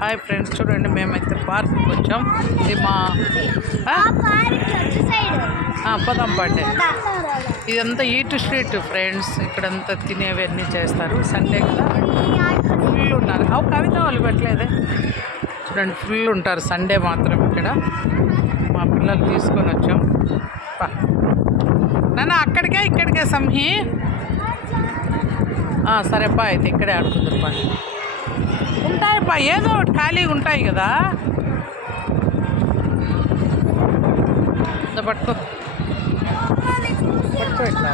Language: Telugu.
హాయ్ ఫ్రెండ్స్, చూడండి మేమైతే పార్క్కి వచ్చాం. ఇది మా పదం పాటే. ఇదంతా ఈట్ స్ట్రీట్ ఫ్రెండ్స్. ఇక్కడంతా తినేవన్నీ చేస్తారు. సండే కదా ఫుల్ ఉన్నారు. కవిత వాళ్ళు పెట్టలేదే. చూడండి ఫుల్ ఉంటారు సండే మాత్రం ఇక్కడ. మా పిల్లలు తీసుకొని వచ్చాం. నాన్న అక్కడికే ఇక్కడికే సంహి. సరే పా, అయితే ఇక్కడే ఆడుకుందరు పా. ఉంటాయి పా, ఏదో ఒకటి ఖాళీగా ఉంటాయి కదా. పట్టుకో పట్టుకో ఇట్లా.